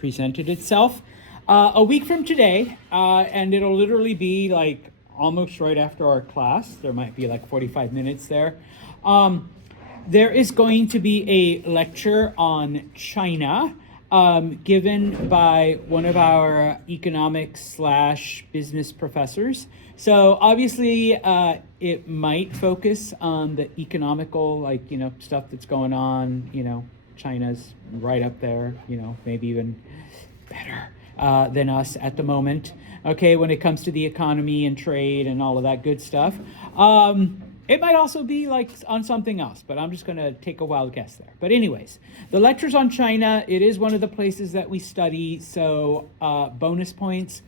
presented itself. A week from today, and it'll literally be like almost right after our class. There might be like 45 minutes there. There is going to be a lecture on China given by one of our economics / business professors. So obviously it might focus on the economical, stuff that's going on. China's right up there, maybe even better than us at the moment. Okay, when it comes to the economy and trade and all of that good stuff. It might also be like on something else, but I'm just going to take a wild guess there. But anyways, the lecture's on China. It is one of the places that we study, so bonus points.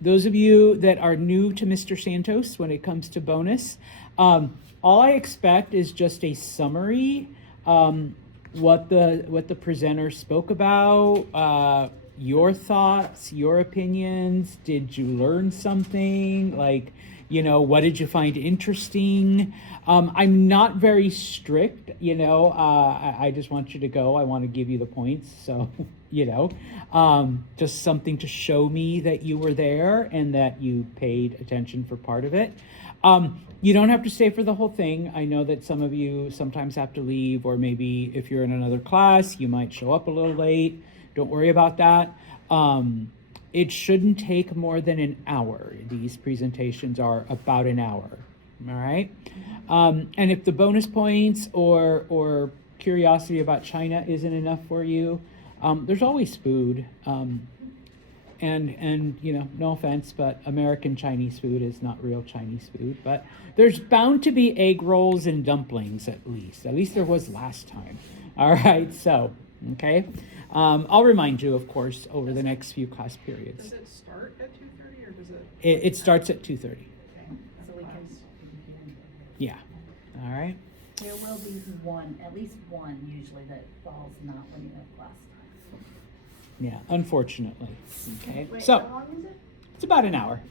Those of you that are new to Mr. Santos when it comes to bonus, all I expect is just a summary, what the presenter spoke about, your thoughts, your opinions. Did you learn something? What did you find interesting? I'm not very strict, I just want you to go. I want to give you the points. So, just something to show me that you were there and that you paid attention for part of it. You don't have to stay for the whole thing. I know that some of you sometimes have to leave, or maybe if you're in another class, you might show up a little late. Don't worry about that. It shouldn't take more than an hour. These presentations are about an hour, all right? And if the bonus points or curiosity about China isn't enough for you, there's always food. And no offense, but American Chinese food is not real Chinese food. But there's bound to be egg rolls and dumplings at least. At least there was last time. All right, so, okay. I'll remind you, of course, over the next few class periods. Does it start at 2:30 or does it? It starts at 2:30. Okay. So we can. Yeah. All right. There will be at least one usually that falls not when you have class time. Yeah, unfortunately. Okay. Wait, So how long is it? it's about an hour.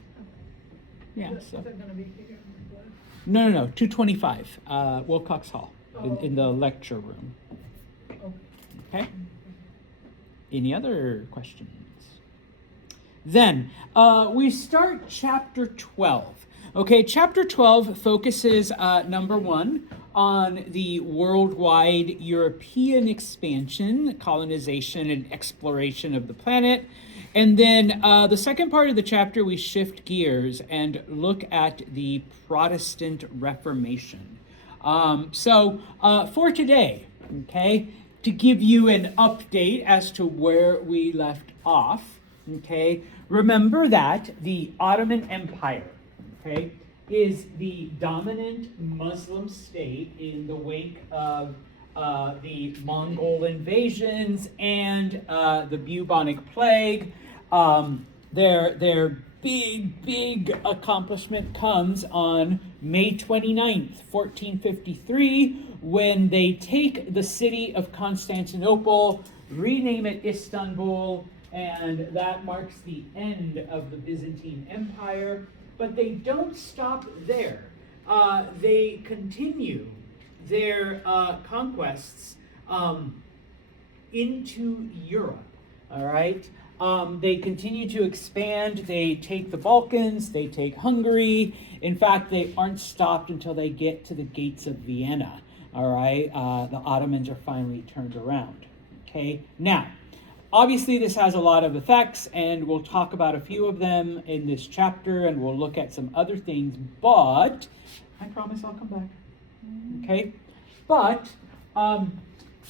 Yeah. Is So it gonna be here? no. 225. Wilcox Hall in the lecture room. Okay. Any other questions? Then we start chapter 12. Okay, chapter 12 focuses, number one, on the worldwide European expansion, colonization, and exploration of the planet. And then the second part of the chapter, we shift gears and look at the Protestant Reformation. So for today, okay, to give you an update as to where we left off, okay? Remember that the Ottoman Empire, okay, is the dominant Muslim state in the wake of the Mongol invasions and the bubonic plague. Their big accomplishment comes on May 29th, 1453, when they take the city of Constantinople, rename it Istanbul, and that marks the end of the Byzantine Empire. But they don't stop there. They continue their conquests into Europe, all right? They continue to expand. They take the Balkans, they take Hungary. In fact, they aren't stopped until they get to the gates of Vienna, all right? The Ottomans are finally turned around, okay? Now, obviously this has a lot of effects, and we'll talk about a few of them in this chapter, and we'll look at some other things, but I promise I'll come back, okay? But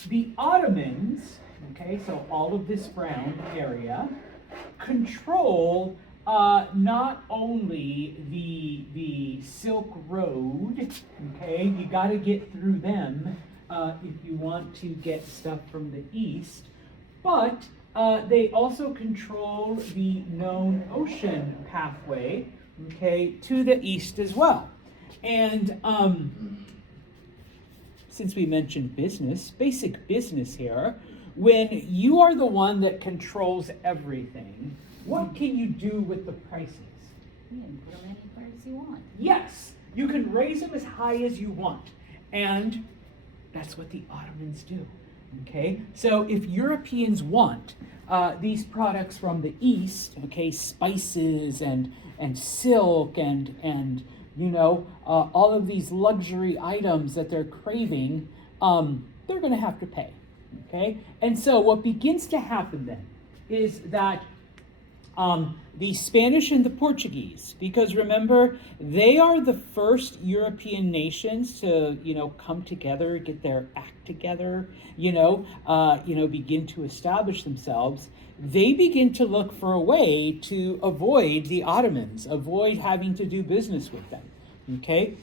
the Ottomans, okay, so all of this brown area, control not only the Silk Road, okay, you got to get through them if you want to get stuff from the east, but they also control the known ocean pathway, okay, to the east as well. And since we mentioned business, basic business here, when you are the one that controls everything, what can you do with the prices? You can put them any price you want. Yes, you can raise them as high as you want. And that's what the Ottomans do. Okay, so if Europeans want these products from the East, okay, spices and silk and all of these luxury items that they're craving, they're going to have to pay. Okay, and so what begins to happen then is that the Spanish and the Portuguese, because remember, they are the first European nations to, come together, get their act together, begin to establish themselves. They begin to look for a way to avoid the Ottomans, avoid having to do business with them. Okay?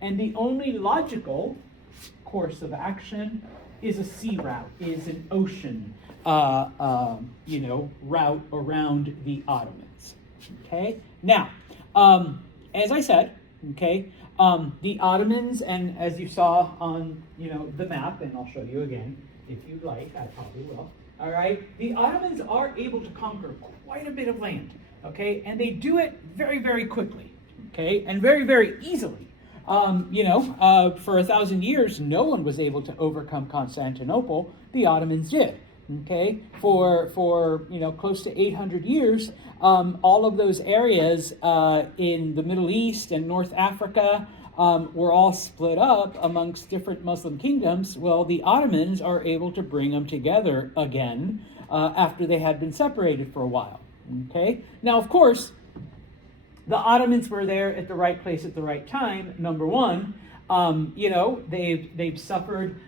And the only logical course of action is a sea route, is an ocean route around the Ottomans. Okay? Now, as I said, okay, the Ottomans, and as you saw on, the map, and I'll show you again, if you'd like, I probably will. All right? The Ottomans are able to conquer quite a bit of land, okay? And they do it very, very quickly, okay? And very, very easily. For 1,000 years, no one was able to overcome Constantinople. The Ottomans did. Okay, for close to 800 years, all of those areas in the Middle East and North Africa were all split up amongst different Muslim kingdoms. Well, the Ottomans are able to bring them together again after they had been separated for a while. Okay, now of course, the Ottomans were there at the right place at the right time. Number one, they've suffered.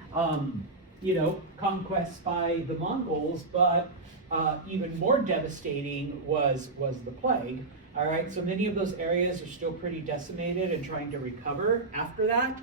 Conquests by the Mongols, but even more devastating was the plague. All right, so many of those areas are still pretty decimated and trying to recover after that.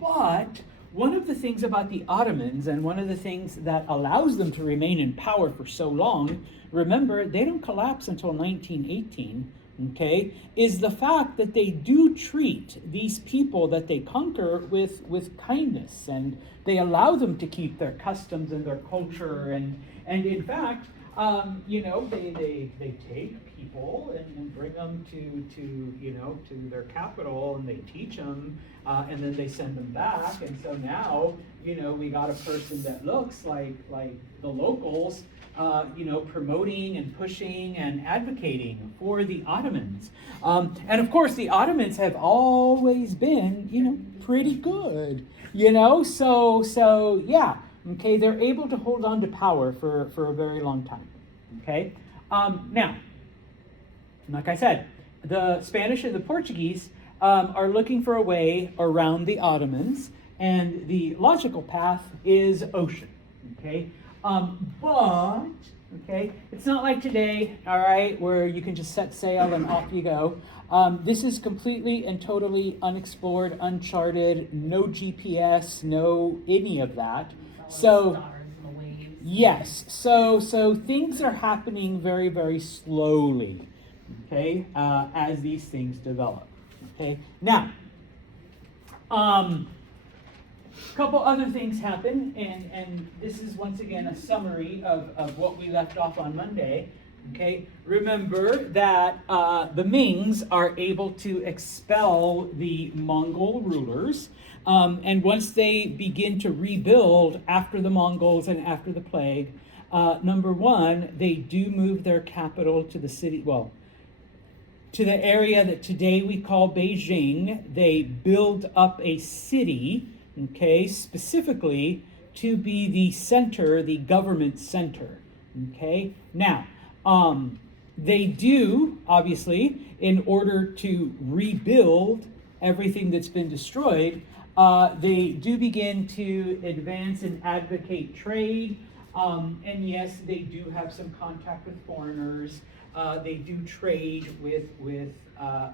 But one of the things about the Ottomans, and one of the things that allows them to remain in power for so long, remember, they don't collapse until 1918. Okay, is the fact that they do treat these people that they conquer with kindness, and they allow them to keep their customs and their culture, and in fact, they take people and bring them to their capital, and they teach them, and then they send them back, and so now we got a person that looks like the locals. Promoting and pushing and advocating for the Ottomans. And of course, the Ottomans have always been, pretty good, so yeah, okay, they're able to hold on to power for a very long time, okay? Now, like I said, the Spanish and the Portuguese are looking for a way around the Ottomans, and the logical path is ocean, okay? But, okay, it's not like today, all right, where you can just set sail and off you go. This is completely and totally unexplored, uncharted, no GPS, no any of that. So, yes, so things are happening very, very slowly, okay, as these things develop, okay. Now, a couple other things happen, and this is once again a summary of what we left off on Monday. Okay, remember that the Mings are able to expel the Mongol rulers, and once they begin to rebuild after the Mongols and after the plague, number one, they do move their capital to the city, to the area that today we call Beijing. They build up a city, okay, specifically to be the center, the government center, okay? Now, they do, obviously, in order to rebuild everything that's been destroyed, they do begin to advance and advocate trade, and yes, they do have some contact with foreigners. They do trade with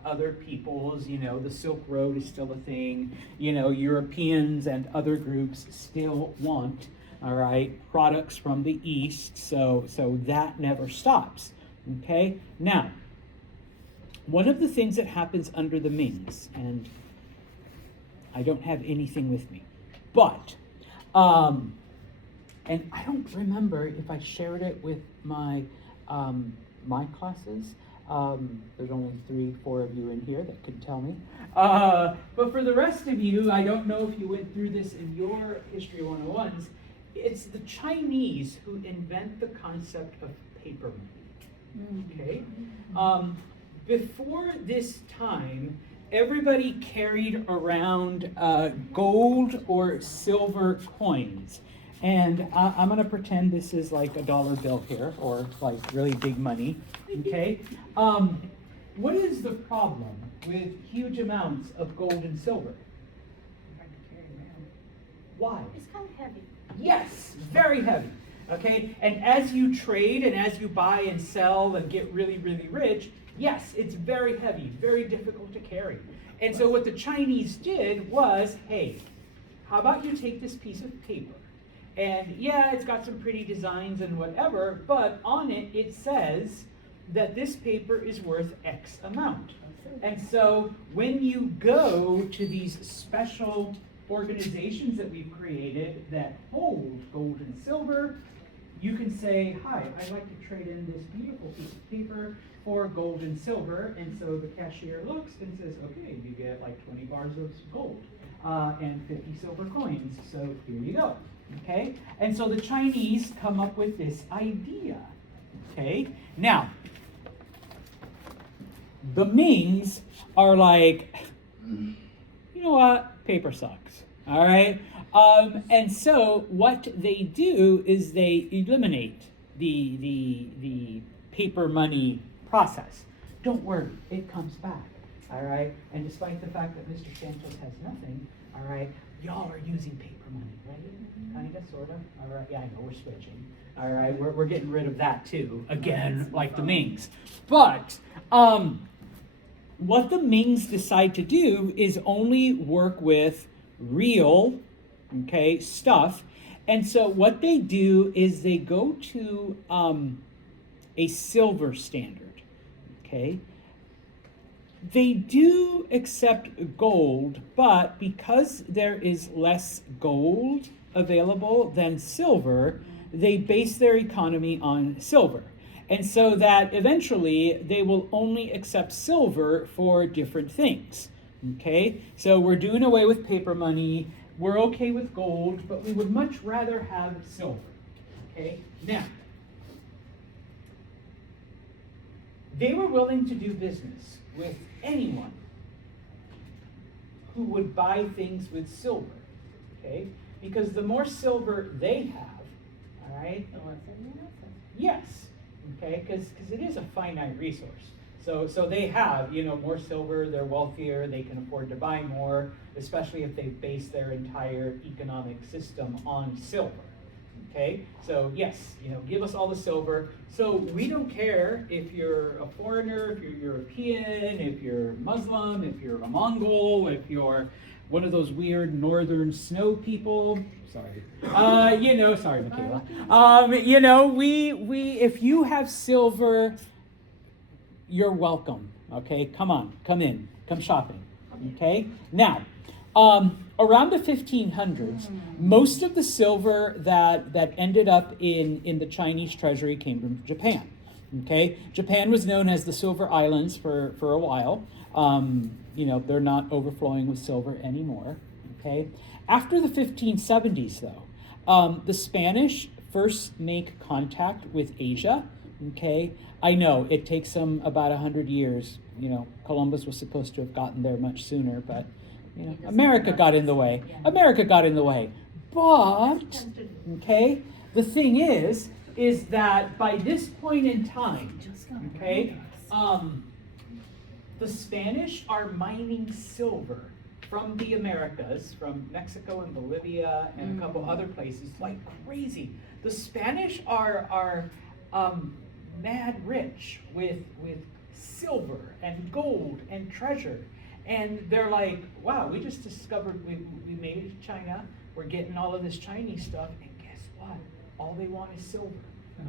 other peoples. The Silk Road is still a thing. Europeans and other groups still want, all right, products from the East. So that never stops. Okay. Now, one of the things that happens under the Mings, and I don't have anything with me, but and I don't remember if I shared it with my my classes. There's only 3-4 of you in here that could tell me. But for the rest of you, I don't know if you went through this in your History 101s, it's the Chinese who invent the concept of paper money. Okay? Before this time, everybody carried around gold or silver coins. And I'm going to pretend this is like a dollar bill here, or like really big money. Okay? What is the problem with huge amounts of gold and silver? Hard to carry around. Why? It's kind of heavy. Yes, very heavy. Okay? And as you trade and as you buy and sell and get really, really rich, yes, it's very heavy, very difficult to carry. And so what the Chinese did was, hey, how about you take this piece of paper? And yeah, it's got some pretty designs and whatever, but on it, it says that this paper is worth X amount. And so when you go to these special organizations that we've created that hold gold and silver, you can say, hi, I'd like to trade in this beautiful piece of paper for gold and silver. And so the cashier looks and says, okay, you get like 20 bars of gold and 50 silver coins. So here you go. Okay? And so the Chinese come up with this idea. Okay? Now, the Mings are like, you know what? Paper sucks. All right? And so what they do is they eliminate the paper money process. Don't worry, it comes back. All right? And despite the fact that Mr. Santos has nothing, all right, y'all are using paper money, right? Kinda, sorta. All right, yeah, I know we're switching. All right, we're getting rid of that too. Again, like the Mings. But what the Mings decide to do is only work with real, okay, stuff. And so what they do is they go to a silver standard, okay? They do accept gold, but because there is less gold available than silver, they base their economy on silver. And so that eventually they will only accept silver for different things. Okay? So we're doing away with paper money. We're okay with gold, but we would much rather have silver. Okay? Now, they were willing to do business with anyone who would buy things with silver. Okay? Because the more silver they have, all right? Yes. Okay, because it is a finite resource. So they have, more silver, they're wealthier, they can afford to buy more, especially if they base their entire economic system on silver. Okay, so yes, give us all the silver. So we don't care if you're a foreigner, if you're European, if you're Muslim, if you're a Mongol, if you're one of those weird northern snow people. Sorry. Sorry, Michaela. We if you have silver, you're welcome. Okay, come in, come shopping. Okay, now, around the 1500s, most of the silver that ended up in the Chinese treasury came from Japan. Okay, Japan was known as the Silver Islands for a while. They're not overflowing with silver anymore. Okay, after the 1570s, though, the Spanish first make contact with Asia. Okay, I know it takes them about 100 years. Columbus was supposed to have gotten there much sooner, but America got in the way. America got in the way. But okay, the thing is that by this point in time, okay, the Spanish are mining silver from the Americas, from Mexico and Bolivia and a couple other places, like crazy. The Spanish are mad rich with silver and gold and treasure. And they're like, wow, we just discovered we made it to China. We're getting all of this Chinese stuff. And guess what? All they want is silver.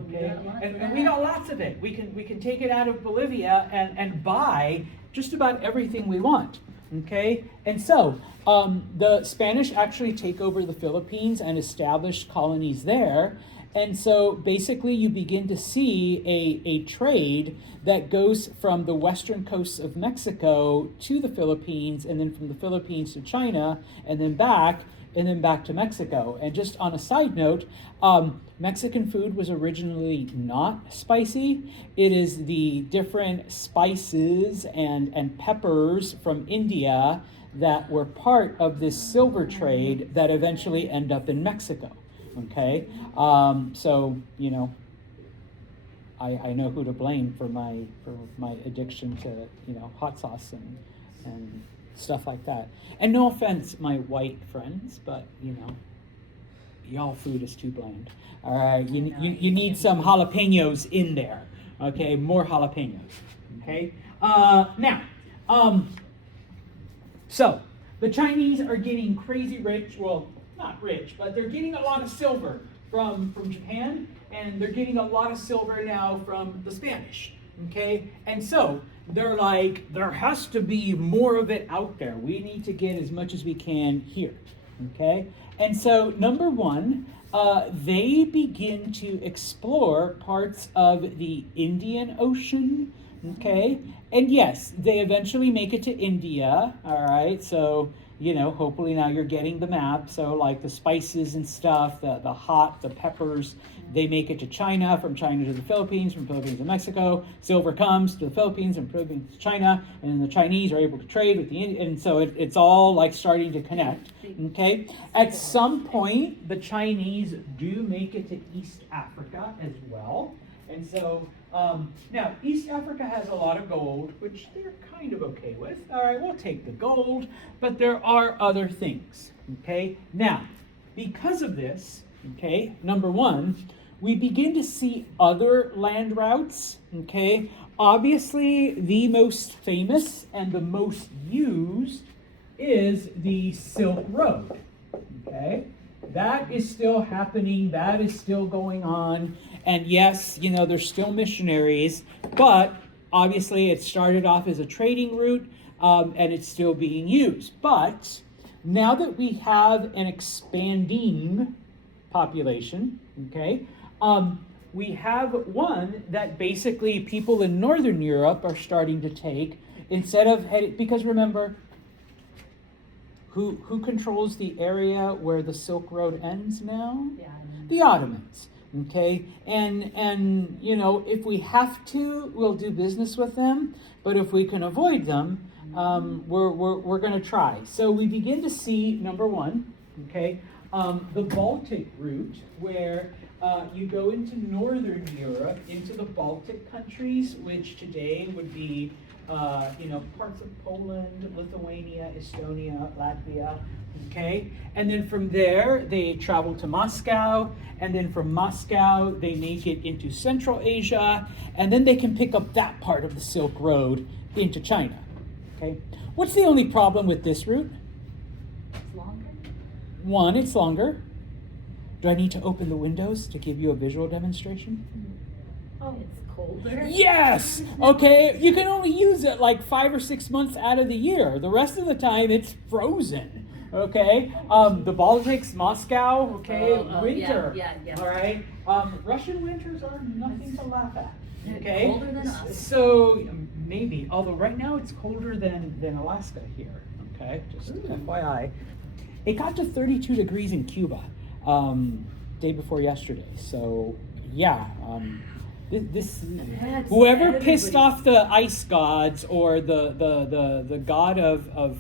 Okay, and we got lots of it. We can take it out of Bolivia and buy just about everything we want. Okay, and so the Spanish actually take over the Philippines and establish colonies there. And so basically you begin to see a trade that goes from the western coasts of Mexico to the Philippines, and then from the Philippines to China, and then back to Mexico. And just on a side note, Mexican food was originally not spicy. It is the different spices and peppers from India that were part of this silver trade that eventually end up in Mexico. Okay, so you know, I know who to blame for my addiction to, you know, hot sauce and stuff like that. And no offense, my white friends, but you know, y'all food is too bland. All right, you need some jalapenos in there. Okay, more jalapenos. Okay, now, so the Chinese are getting crazy rich. Well, not rich, but they're getting a lot of silver from Japan, and they're getting a lot of silver now from the Spanish. Okay, and so they're like, there has to be more of it out there. We need to get as much as we can here. Okay, and so number one, they begin to explore parts of the Indian Ocean. Okay, and yes, they eventually make it to India. All right, so you know, hopefully now you're getting the map. So like the spices and stuff, the peppers, they make it to China, from China to the Philippines, from Philippines to Mexico. Silver comes to the Philippines and Philippines to China, and then the Chinese are able to trade with the Indian, and so it's all like starting to connect. Okay, at some point the Chinese do make it to East Africa as well, and so now East Africa has a lot of gold, which they're kind of okay with. All right, we'll take the gold, but there are other things. Okay, now because of this, okay, number one, we begin to see other land routes. Okay, obviously the most famous and the most used is the Silk Road. Okay, that is still happening, that is still going on. And yes, you know, there's still missionaries, but obviously it started off as a trading route, and it's still being used. But now that we have an expanding population, okay, we have one that basically people in Northern Europe are starting to take, instead of heading, because remember, who controls the area where the Silk Road ends now? Yeah. The Ottomans. Okay, and you know, if we have to, we'll do business with them. But if we can avoid them, we're going to try. So we begin to see, number one, okay, the Baltic route, where you go into Northern Europe, into the Baltic countries, which today would be, you know, parts of Poland, Lithuania, Estonia, Latvia. Okay, and then from there they travel to Moscow, and then from Moscow they make it into Central Asia, and then they can pick up that part of the Silk Road into China. Okay, what's the only problem with this route? It's longer? One, it's longer. Do I need to open the windows to give you a visual demonstration? Oh, it's colder? Yes! Okay, you can only use it like 5 or 6 months out of the year. The rest of the time it's frozen. Okay, the Baltics, Moscow, okay, winter. Yeah. All right, Russian winters are nothing to laugh at. Okay, Colder than us. So maybe, although right now it's colder than Alaska here. Okay, just FYI. It got to 32 degrees in Cuba day before yesterday. So yeah, this whoever pissed off the ice gods or the god of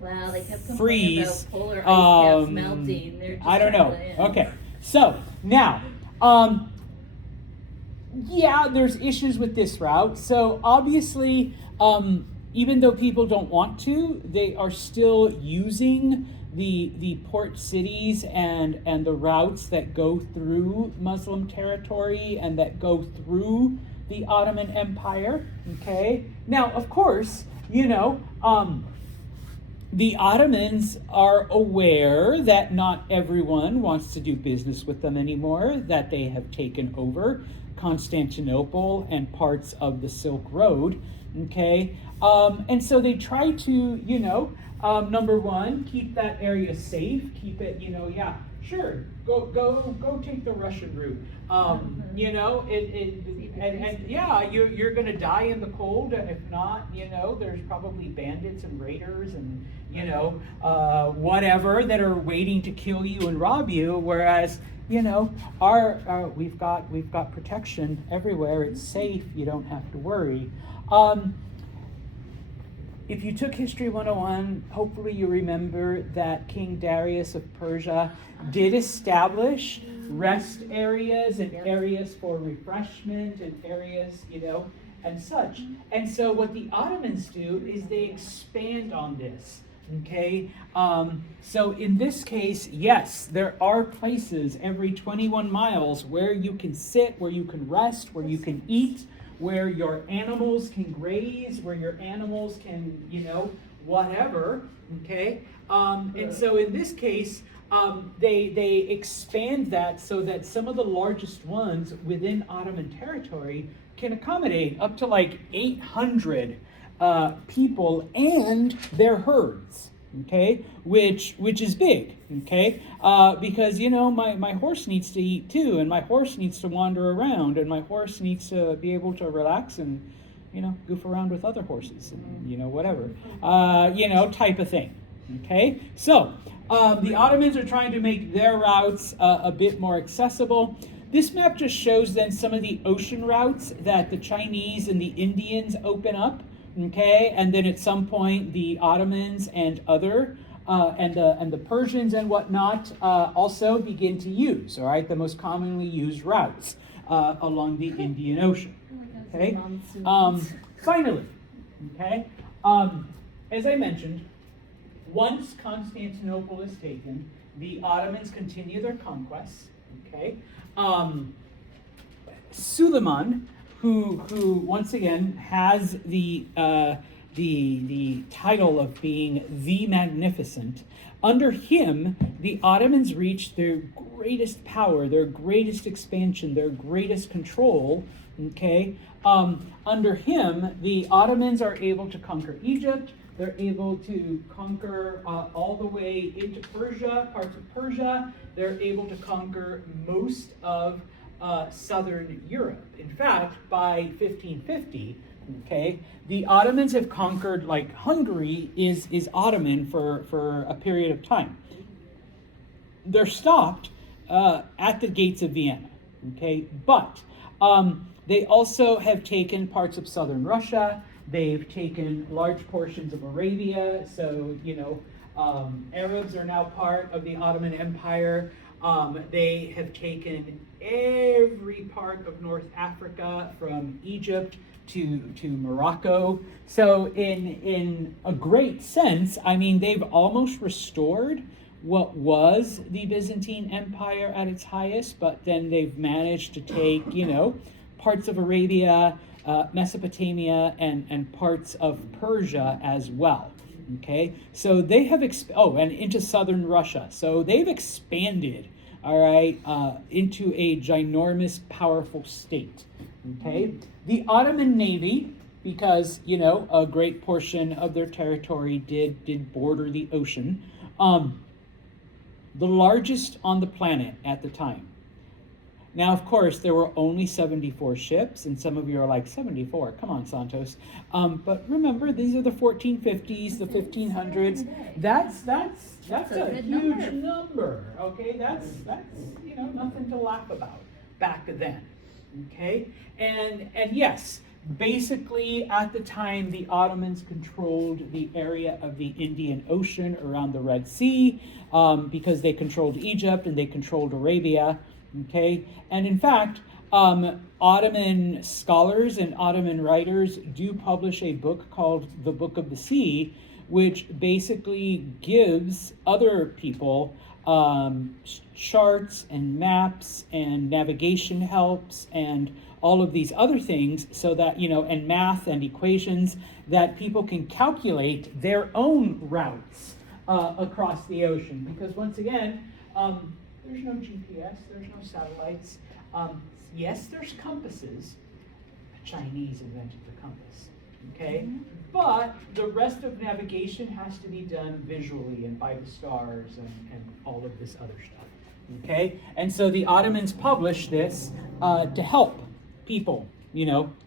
Wow, they kept complaining freeze. about polar ice caps melting. They're just I don't know. trying to- Okay, so now, yeah, there's issues with this route. So obviously, even though people don't want to, they are still using the port cities and the routes that go through Muslim territory and that go through the Ottoman Empire. Okay, now of course, you know, the Ottomans are aware that not everyone wants to do business with them anymore, that they have taken over Constantinople and parts of the Silk Road, okay? And so they try to, you know, number one, keep that area safe, keep it, you know, Sure, go take the Russian route. You know, and yeah, you're gonna die in the cold, and if not, you know, there's probably bandits and raiders and, you know, whatever that are waiting to kill you and rob you. Whereas, you know, we've got protection everywhere. It's safe. You don't have to worry. If you took History 101, hopefully you remember that King Darius of Persia did establish rest areas and areas for refreshment and areas, you know, and such. And so what the Ottomans do is they expand on this, okay? So in this case, yes, there are places every 21 miles where you can sit, where you can rest, where you can eat, where your animals can graze, where your animals can, you know, whatever, okay? And so in this case, they expand that so that some of the largest ones within Ottoman territory can accommodate up to like 800 people and their herds, okay? Which is big, okay? Because, you know, my horse needs to eat too, and my horse needs to wander around, and my horse needs to be able to relax and, you know, goof around with other horses, and, you know, whatever, you know, type of thing, okay? So, the Ottomans are trying to make their routes a bit more accessible. This map just shows then some of the ocean routes that the Chinese and the Indians open up, okay, and then at some point the Ottomans and other and the Persians and whatnot also begin to use. All right, the most commonly used routes along the Indian Ocean. Okay. Finally, okay. As I mentioned, once Constantinople is taken, the Ottomans continue their conquests. Okay. Suleiman, who once again has the title of being the Magnificent, under him the Ottomans reached their greatest power, their greatest expansion, their greatest control. Okay, under him the Ottomans are able to conquer Egypt. They're able to conquer all the way into Persia, parts of Persia. They're able to conquer most of southern Europe. In fact, by 1550, okay, the Ottomans have conquered, like Hungary is Ottoman for a period of time. They're stopped at the gates of Vienna, okay, but they also have taken parts of southern Russia. They've taken large portions of Arabia, so, you know, Arabs are now part of the Ottoman Empire. They have taken every part of North Africa from Egypt to Morocco. So in a great sense, I mean, they've almost restored what was the Byzantine Empire at its highest, but then they've managed to take, you know, parts of Arabia, Mesopotamia, and parts of Persia as well. Okay, so they have and into southern Russia. So they've expanded, all right, into a ginormous, powerful state. Okay, the Ottoman Navy, because, you know, a great portion of their territory did border the ocean, the largest on the planet at the time. Now, of course, there were only 74 ships, and some of you are like, 74? Come on, Santos. But remember, these are the 1450s, the 1500s. That's a huge number. Okay, that's you know, nothing to laugh about back then. Okay, and yes, basically at the time the Ottomans controlled the area of the Indian Ocean around the Red Sea, because they controlled Egypt and they controlled Arabia. Okay, and in fact, Ottoman scholars and Ottoman writers do publish a book called The Book of the Sea, which basically gives other people charts and maps and navigation helps and all of these other things, so that, you know, and math and equations, that people can calculate their own routes across the ocean. Because once again, there's no GPS, there's no satellites. Yes, there's compasses. The Chinese invented the compass, okay? But the rest of navigation has to be done visually and by the stars and all of this other stuff, Okay, and so the Ottomans published this to help people,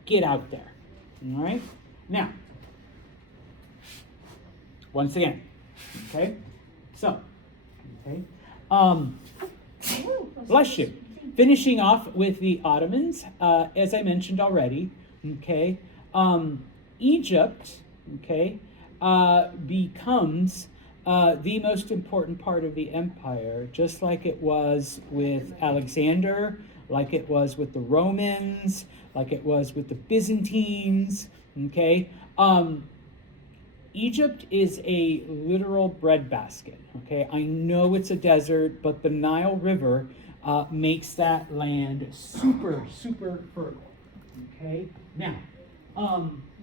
get out there. All right, now, once again, okay, so, okay, bless you. Finishing off with the Ottomans, as I mentioned already, okay, Egypt, okay, becomes the most important part of the empire, just like it was with Alexander, like it was with the Romans, like it was with the Byzantines, okay? Egypt is a literal breadbasket, okay? I know it's a desert, but the Nile River makes that land super, super fertile, okay? Now,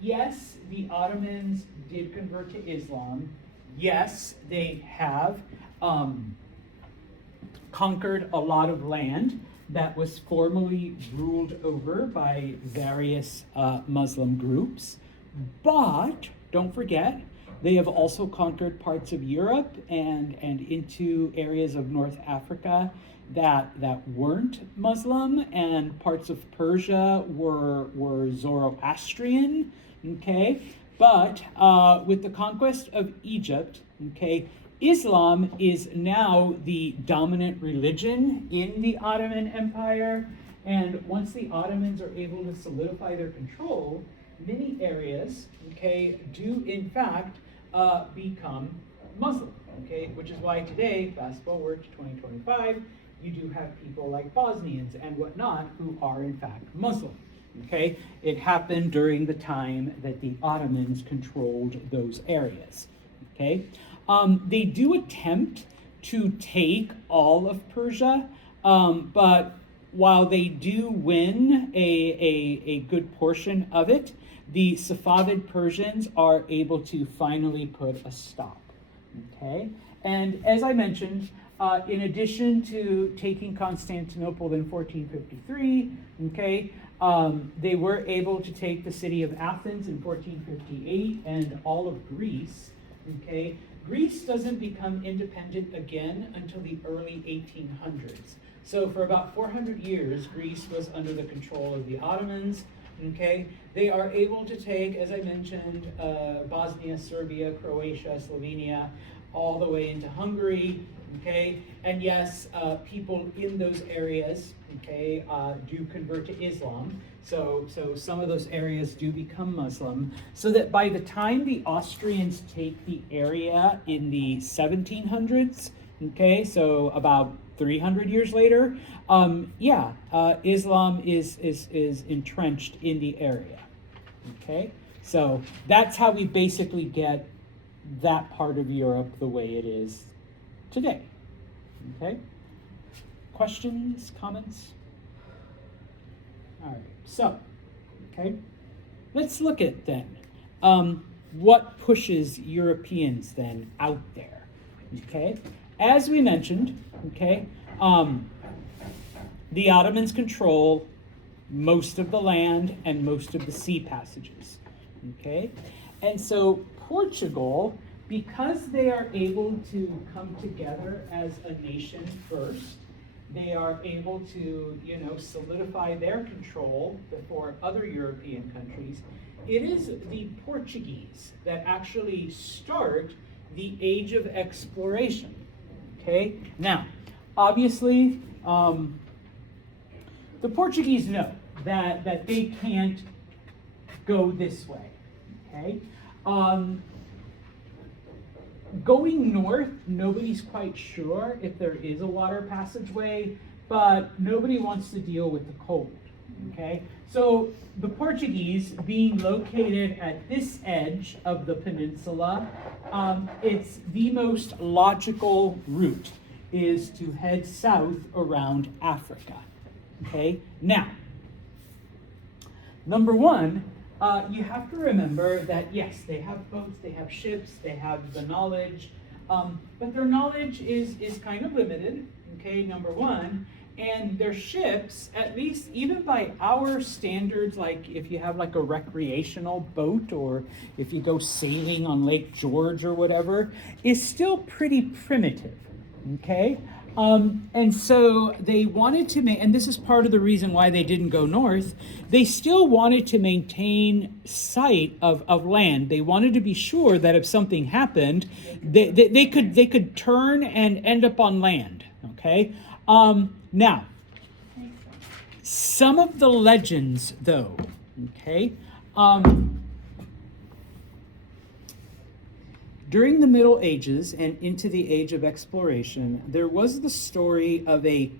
yes, the Ottomans did convert to Islam. Yes, they have conquered a lot of land that was formerly ruled over by various Muslim groups. But don't forget, they have also conquered parts of Europe and into areas of North Africa that weren't Muslim, and parts of Persia were Zoroastrian, okay? But with the conquest of Egypt, okay, Islam is now the dominant religion in the Ottoman Empire, and once the Ottomans are able to solidify their control, many areas, okay, do in fact become Muslim, okay, which is why today, fast forward to 2025, you do have people like Bosnians and whatnot who are in fact Muslim. Okay, it happened during the time that the Ottomans controlled those areas. Okay, they do attempt to take all of Persia, but while they do win a good portion of it, the Safavid Persians are able to finally put a stop. Okay, and as I mentioned, in addition to taking Constantinople in 1453, okay, they were able to take the city of Athens in 1458 and all of Greece, okay? Greece doesn't become independent again until the early 1800s. So for about 400 years, Greece was under the control of the Ottomans, okay? They are able to take, as I mentioned, Bosnia, Serbia, Croatia, Slovenia, all the way into Hungary, okay? And yes, people in those areas, okay, do convert to Islam. So some of those areas do become Muslim, so that by the time the Austrians take the area in the 1700s, okay, so about 300 years later, Islam is entrenched in the area, okay? So that's how we basically get that part of Europe the way it is today, okay? Questions, comments? All right, so, okay, let's look at then what pushes Europeans then out there, okay? As we mentioned, okay, the Ottomans control most of the land and most of the sea passages, okay? And so Portugal, because they are able to come together as a nation first, they are able to, solidify their control before other European countries. It is the Portuguese that actually start the age of exploration, okay? Now, obviously, the Portuguese know that they can't go this way, okay? Going north, nobody's quite sure if there is a water passageway, but nobody wants to deal with the cold, okay? So the Portuguese, being located at this edge of the peninsula, it's the most logical route is to head south around Africa, okay? Now, number one, you have to remember that, yes, they have boats, they have ships, they have the knowledge, but their knowledge is kind of limited, okay, number one, and their ships, at least even by our standards, like if you have like a recreational boat or if you go sailing on Lake George or whatever, is still pretty primitive, okay? And so they wanted to and this is part of the reason why they didn't go north, they still wanted to maintain sight of land. They wanted to be sure that if something happened, they could turn and end up on land, okay? Now, some of the legends, though, okay? During the Middle Ages and into the Age of Exploration, there was the story of a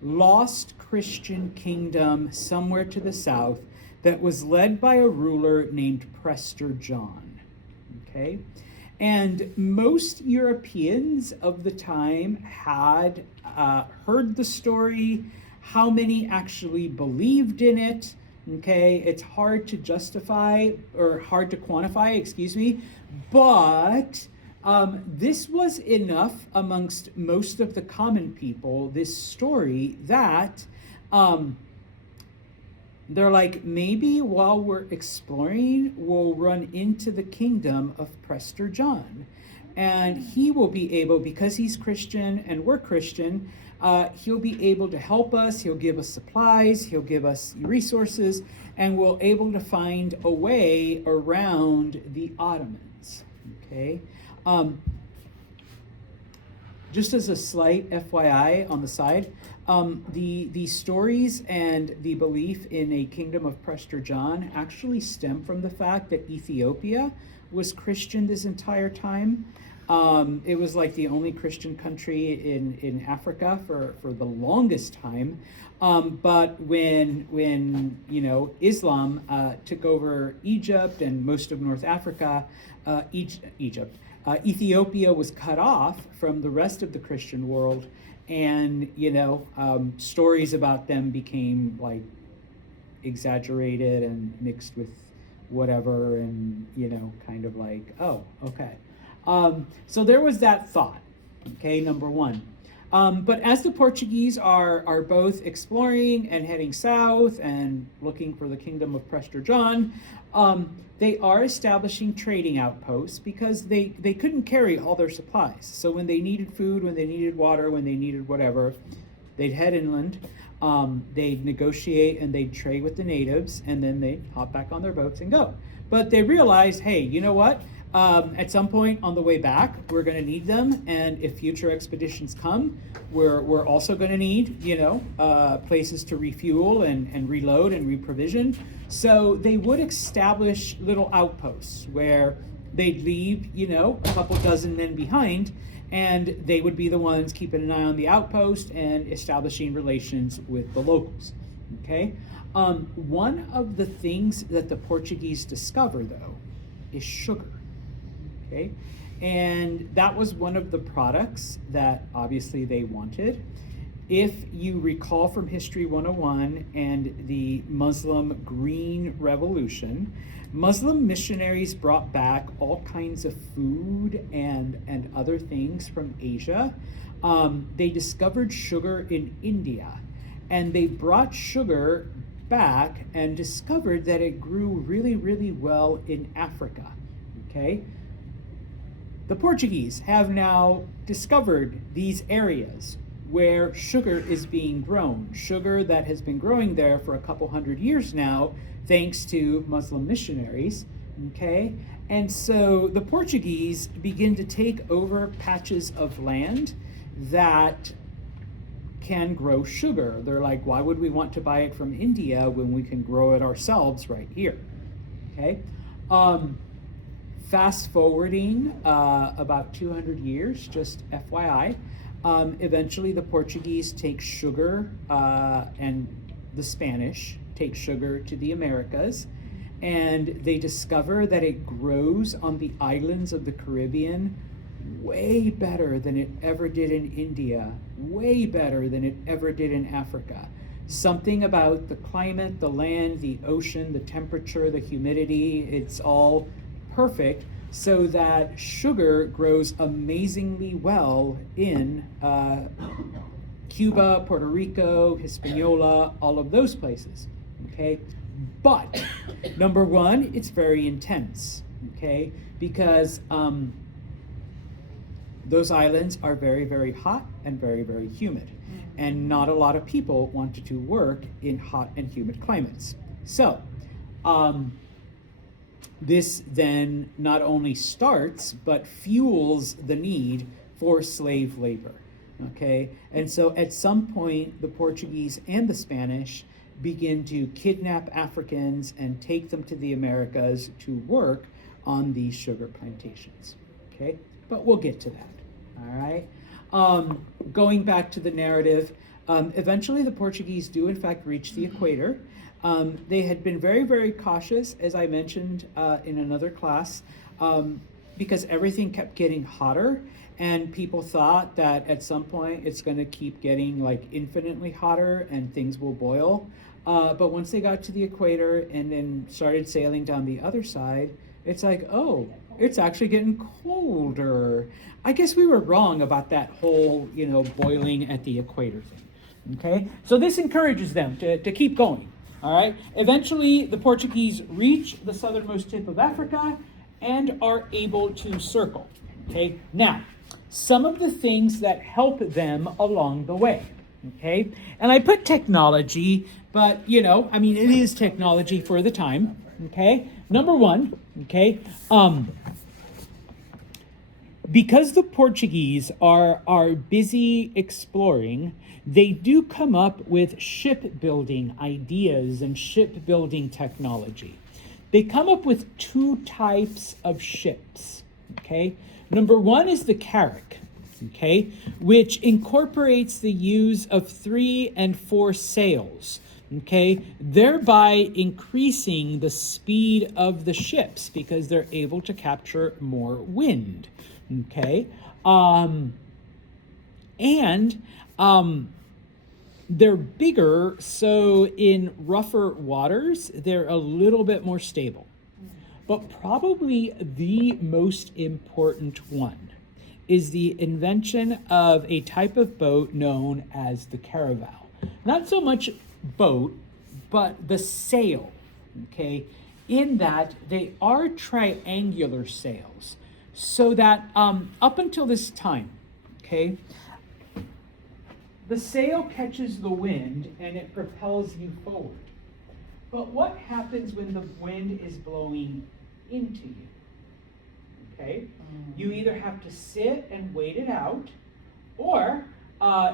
lost Christian kingdom somewhere to the south that was led by a ruler named Prester John. Okay? And most Europeans of the time had heard the story. How many actually believed in it? Okay, it's hard to justify or hard to quantify, excuse me, but this was enough amongst most of the common people, this story, that they're like, maybe while we're exploring, we'll run into the kingdom of Prester John. And he will be able, because he's Christian and we're Christian, he'll be able to help us. He'll give us supplies. He'll give us resources. And we'll able to find a way around the Ottomans. Okay? Just as a slight FYI on the side, the stories and the belief in a kingdom of Prester John actually stem from the fact that Ethiopia was Christian this entire time. It was like the only Christian country in Africa for the longest time. But when Islam took over Egypt and most of North Africa, Ethiopia was cut off from the rest of the Christian world, and stories about them became like exaggerated and mixed with whatever, and kind of like, oh, okay. So there was that thought, okay, number one. But as the Portuguese are both exploring and heading south and looking for the kingdom of Prester John, they are establishing trading outposts because they couldn't carry all their supplies. So when they needed food, when they needed water, when they needed whatever, they'd head inland, they'd negotiate and they'd trade with the natives, and then they'd hop back on their boats and go. But they realized, hey, you know what? At some point on the way back, we're going to need them, and if future expeditions come, we're also going to need, places to refuel and reload and reprovision. So they would establish little outposts where they'd leave, a couple dozen men behind, and they would be the ones keeping an eye on the outpost and establishing relations with the locals. Okay? One of the things that the Portuguese discover, though, is sugar. Okay, and that was one of the products that obviously they wanted. If you recall from History 101 and the Muslim Green Revolution, Muslim missionaries brought back all kinds of food and other things from Asia. They discovered sugar in India, and they brought sugar back and discovered that it grew really, really well in Africa. Okay? The Portuguese have now discovered these areas where sugar is being grown, sugar that has been growing there for a couple hundred years now, thanks to Muslim missionaries, okay? And so the Portuguese begin to take over patches of land that can grow sugar. They're like, why would we want to buy it from India when we can grow it ourselves right here, okay? Fast forwarding about 200 years, just FYI, eventually the Portuguese take sugar and the Spanish take sugar to the Americas, and they discover that it grows on the islands of the Caribbean way better than it ever did in India, way better than it ever did in Africa. Something about the climate, the land, the ocean, the temperature, the humidity, it's all perfect, so that sugar grows amazingly well in Cuba, Puerto Rico, Hispaniola, all of those places, okay? But, number one, it's very intense, okay? Because those islands are very, very hot and very, very humid. And not a lot of people wanted to work in hot and humid climates. So, this then not only starts, but fuels the need for slave labor. Okay, and so at some point, the Portuguese and the Spanish begin to kidnap Africans and take them to the Americas to work on these sugar plantations. Okay, but we'll get to that. All right. Going back to the narrative, eventually the Portuguese do in fact reach the equator. They had been very, very cautious, as I mentioned in another class, because everything kept getting hotter, and people thought that at some point it's going to keep getting like infinitely hotter and things will boil. But once they got to the equator and then started sailing down the other side, it's like, oh, it's actually getting colder. I guess we were wrong about that whole, boiling at the equator thing. Okay, so this encourages them to keep going. All right. Eventually, the Portuguese reach the southernmost tip of Africa and are able to circle. Okay. Now, some of the things that help them along the way. Okay. And I put technology, but it is technology for the time. Okay. Number one. Okay. Because the Portuguese are busy exploring, they do come up with shipbuilding ideas and shipbuilding technology. They come up with two types of ships, okay? Number one is the carrack, okay, which incorporates the use of 3 and 4 sails, okay, thereby increasing the speed of the ships because they're able to capture more wind, okay? They're bigger, so in rougher waters, they're a little bit more stable. But probably the most important one is the invention of a type of boat known as the caravel. Not so much boat, but the sail, okay? In that they are triangular sails, so that up until this time, okay, the sail catches the wind and it propels you forward. But what happens when the wind is blowing into you? Okay, you either have to sit and wait it out, or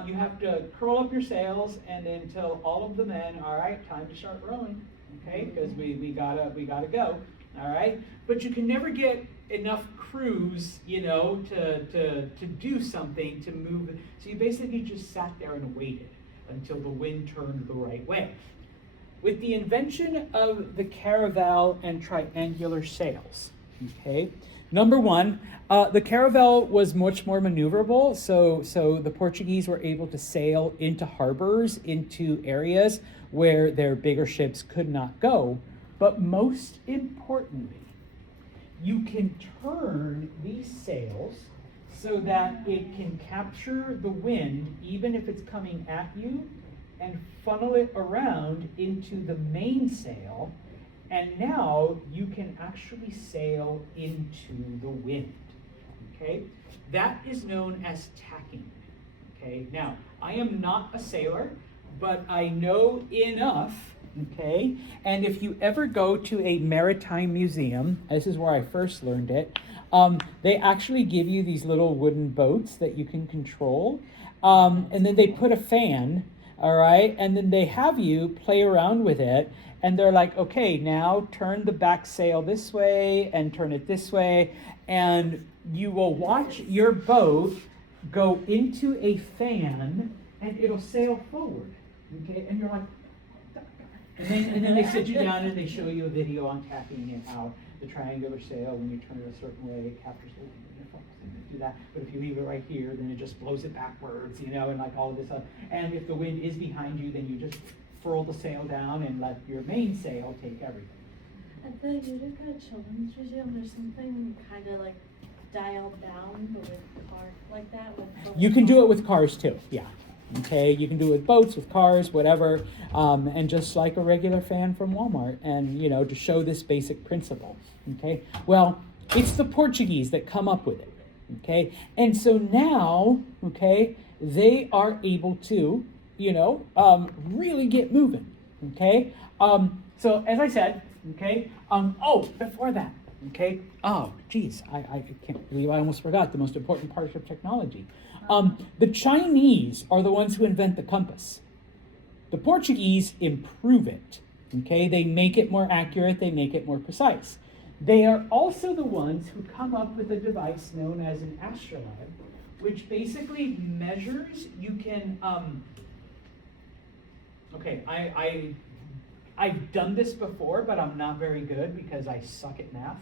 you have to curl up your sails and then tell all of the men, all right, time to start rowing, okay, because we gotta go, all right. But you can never get enough crews, to do something, to move. So you basically just sat there and waited until the wind turned the right way. With the invention of the caravel and triangular sails, okay, number one, the caravel was much more maneuverable, so the Portuguese were able to sail into harbors, into areas where their bigger ships could not go. But most importantly, you can turn these sails so that it can capture the wind even if it's coming at you and funnel it around into the mainsail, and now you can actually sail into the wind. Okay? That is known as tacking. Okay? Now, I am not a sailor, but I know enough. Okay, and if you ever go to a maritime museum, this is where I first learned it, they actually give you these little wooden boats that you can control, and then they put a fan, all right, and then they have you play around with it, and they're like, okay, now turn the back sail this way and turn it this way, and you will watch your boat go into a fan, and it'll sail forward, okay, and you're like, and then they sit you down and they show you a video on tacking and how the triangular sail, when you turn it a certain way, it captures the wind and it do that. But if you leave it right here, then it just blows it backwards, and like all of this stuff. And if the wind is behind you, then you just furl the sail down and let your mainsail take everything. At the Utica Children's Museum, there's something kind of like dialed down, but with car like that. You can do it with cars too, yeah. Okay, you can do it with boats, with cars, whatever, and just like a regular fan from Walmart, and to show this basic principle. Okay, well, it's the Portuguese that come up with it. Okay, and so now, okay, they are able to, really get moving. Okay, so as I said, okay, before that, okay, oh, geez, I can't believe I almost forgot the most important part of technology. The Chinese are the ones who invent the compass. The Portuguese improve it. Okay, they make it more accurate, they make it more precise. They are also the ones who come up with a device known as an astrolabe, which basically measures, you can, I've done this before, but I'm not very good because I suck at math.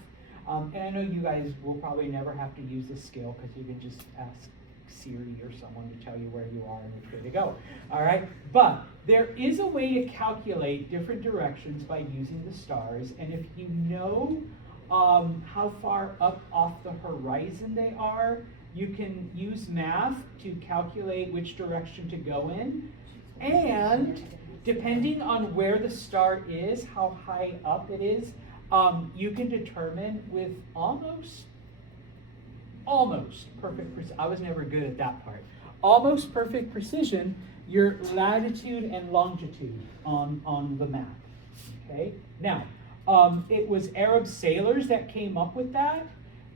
And I know you guys will probably never have to use this skill because you can just ask Siri or someone to tell you where you are and which way to go. All right, but there is a way to calculate different directions by using the stars, and if you know how far up off the horizon they are, you can use math to calculate which direction to go in, and depending on where the star is, how high up it is, you can determine with almost perfect precision. I was never good at that part. Almost perfect precision, your latitude and longitude on the map. Okay? Now, it was Arab sailors that came up with that,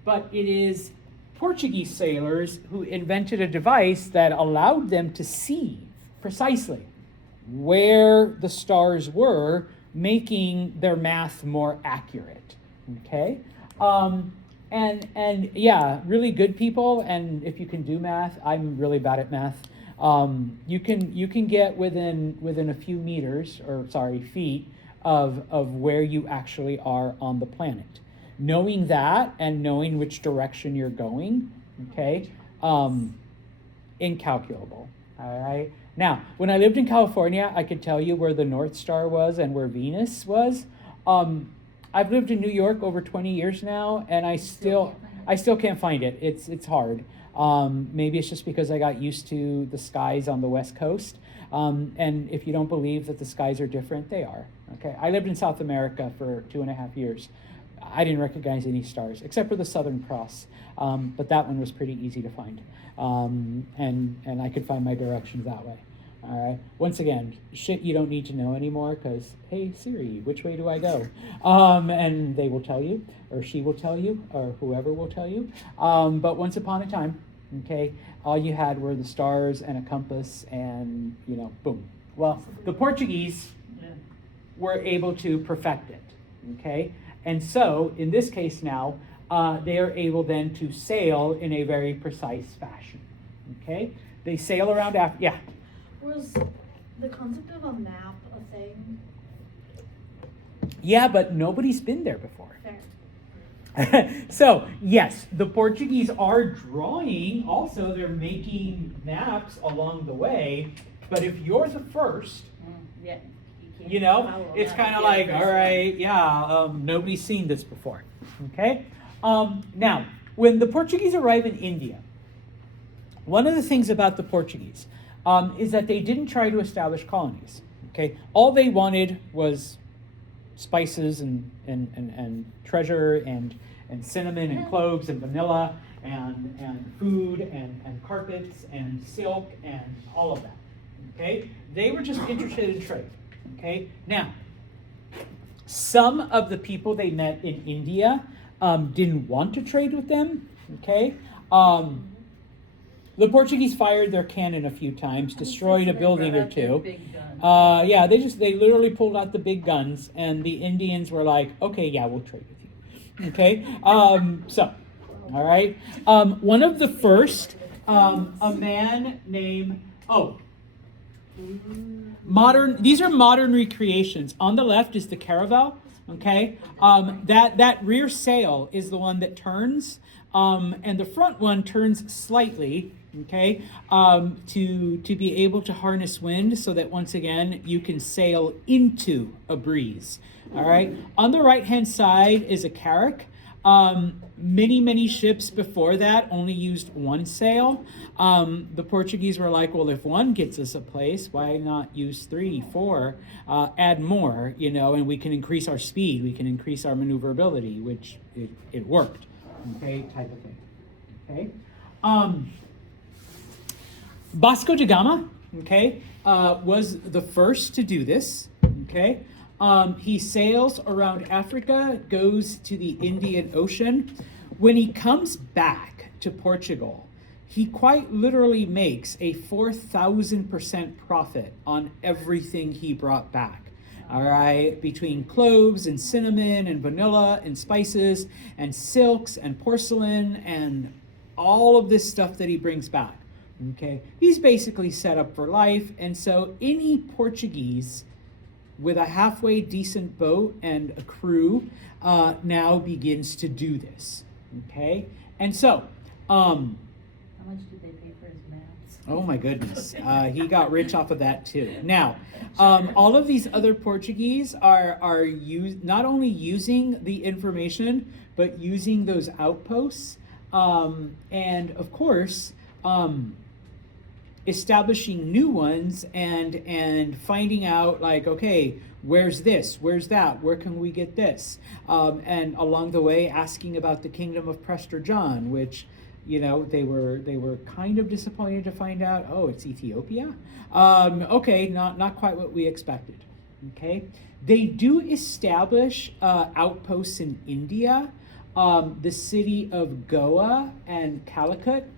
but it is Portuguese sailors who invented a device that allowed them to see precisely where the stars were, making their math more accurate. Okay? And yeah, really good people, and if you can do math, I'm really bad at math. You can get within a few meters, feet of where you actually are on the planet. Knowing that and knowing which direction you're going, okay, incalculable. All right. Now, when I lived in California, I could tell you where the North Star was and where Venus was. I've lived in New York over 20 years now, and I still can't find it. It's hard. Maybe it's just because I got used to the skies on the West Coast. And if you don't believe that the skies are different, they are. Okay. I lived in South America for 2.5 years. I didn't recognize any stars except for the Southern Cross, but that one was pretty easy to find, and I could find my directions that way. All right. Once again, shit you don't need to know anymore because, hey Siri, which way do I go? And they will tell you, or she will tell you, or whoever will tell you. But once upon a time, okay, all you had were the stars and a compass, and boom. Well, the Portuguese were able to perfect it. Okay, and so in this case now, they are able then to sail in a very precise fashion. Okay, they sail around Africa. Yeah. Was the concept of a map a thing? Yeah, but nobody's been there before. Fair. So, yes, the Portuguese are drawing, also they're making maps along the way, but if you're the first, it's kind of like, all right, nobody's seen this before, okay? Now, when the Portuguese arrive in India, one of the things about the Portuguese is that they didn't try to establish colonies, okay? All they wanted was spices and treasure and cinnamon and cloves and vanilla and food and carpets and silk and all of that, okay? They were just interested in trade, okay? Now, some of the people they met in India didn't want to trade with them, okay? The Portuguese fired their cannon a few times, destroyed a building or two. They literally pulled out the big guns, and the Indians were like, okay, yeah, we'll trade with you. Okay? All right. One of the first, a man named, these are modern recreations. On the left is the caravel, okay? That rear sail is the one that turns, and the front one turns slightly, okay, to be able to harness wind so that once again you can sail into a breeze. All right. On the right hand side is a carrack. Many ships before that only used one sail. The Portuguese were like, well, if one gets us a place, why not use 3, 4, add more, and we can increase our speed, we can increase our maneuverability, which it worked, okay, type of thing. Okay. Vasco da Gama, okay, was the first to do this. Okay. He sails around Africa, goes to the Indian Ocean. When he comes back to Portugal, he quite literally makes a 4,000% profit on everything he brought back. All right, between cloves and cinnamon and vanilla and spices and silks and porcelain and all of this stuff that he brings back. Okay, he's basically set up for life. And so any Portuguese with a halfway decent boat and a crew now begins to do this. Okay, and so How much did they pay for his maps? oh my goodness, he got rich off of that too. Now, all of these other Portuguese are not only using the information, but using those outposts, and of course, establishing new ones and finding out like, okay, where's this? Where's that? Where can we get this? And along the way, asking about the kingdom of Prester John, which, you know, they were kind of disappointed to find out, oh, it's Ethiopia. Okay, not quite what we expected. Okay, they do establish outposts in India, the city of Goa and Calicut,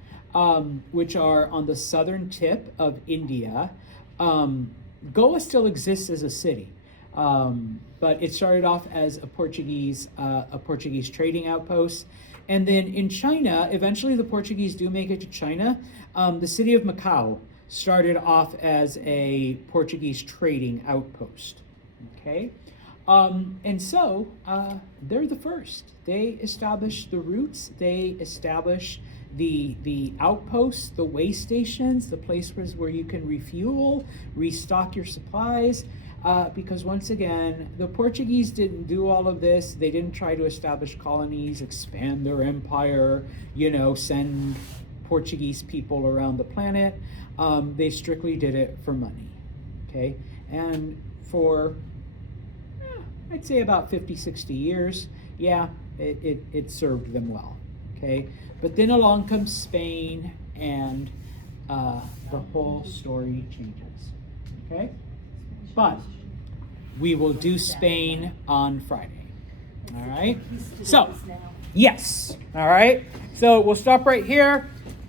which are on the southern tip of India. Goa still exists as a city, but it started off as a Portuguese trading outpost. And then in China, eventually the Portuguese do make it to China. The city of Macau started off as a Portuguese trading outpost. Okay, and so they're the first. They establish the routes. They establish the outposts, the way stations, the places where you can refuel, restock your supplies. Because once again, the Portuguese didn't do all of this. They didn't try to establish colonies, expand their empire, you know, send Portuguese people around the planet. They strictly did it for money, okay? And for, I'd say about 50, 60 years, yeah, it served them well, okay? But then along comes Spain, and the whole story changes, okay? But we will do Spain on Friday. All right? So, yes. All right? So we'll stop right here.